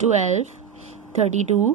12, 32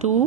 2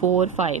4 5،